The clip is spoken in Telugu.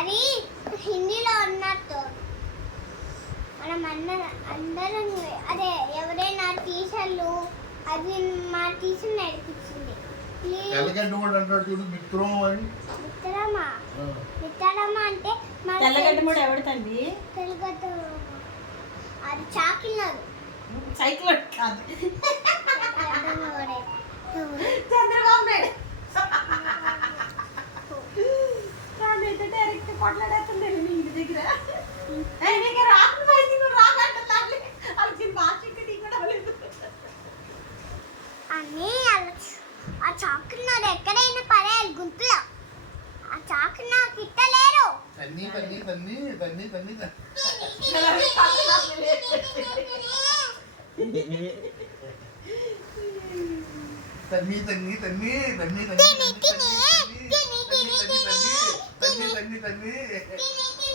అది హిందీలో ఉన్నట్టు మనం అందరం అదే ఎవరైనా టీచర్లు అది మా టీచర్ నేర్పించింది. తెల్లగడ్డ కూడా అంటాడు చూడు మిత్రం అని. మిత్రమా మిత్రమా అంటే తెల్లగడ్డ కూడా ఎవడు తండ్రి? తెల్లగడ్డ అది చాకినారు సైకిల్ కాదు చంద్రబాబు నాయుడు నానైతే డైరెక్ట్ కొట్లాడేస్తుంది నీ ఇంటి దగ్గర. అని ఆ చాకున్నారు ఎక్కడైనా పడేయాలి గుంతులో. ఆ చాకు నాకు ఇట్టలేరు. తన్ని తన్ని తన్ని తన్ని తన్ని తన్ని తన్ని తన్ని తన్ని తన్ని తన్ని తన్ని తన్ని తన్ని తన్ని తన్ని